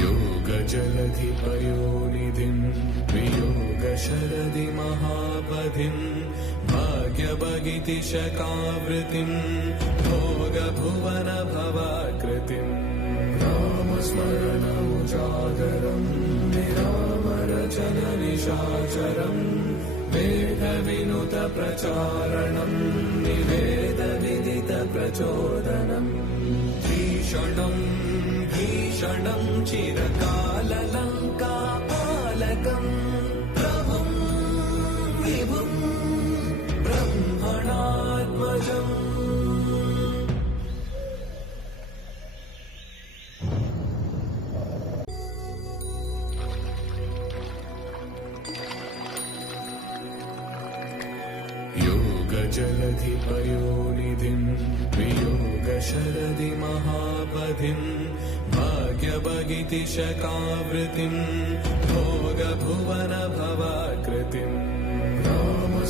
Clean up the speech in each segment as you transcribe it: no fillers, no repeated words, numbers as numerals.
योगजलधिपयोनिधिं वियोगशरदि महापथिं भाग्यभगितिशकावृतिं भोगभुवनभवाकृतिं रामस्मरणमुजागरं निरामरचननिशाचरं वेदविनुतप्रचारणं निवेदविदितप्रचोदनम् भीषणं चिरकाललङ्कापालकं प्रभुं विभुं ब्रह्मणात्मजम् योगजलधिपयोनिधिं वियोगशरदि महापथिं भाग्यभगितिशकावृतिं भोगभुवनभवाकृतिं रामस्मरणमुजागरं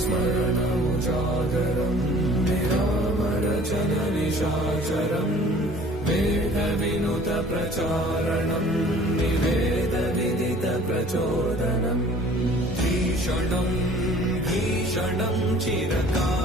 निरामरचननिशाचरं वेदविनुतप्रचारणं निवेदविदितप्रचोदनम् भीषणं चिरकाललङ्कापालकं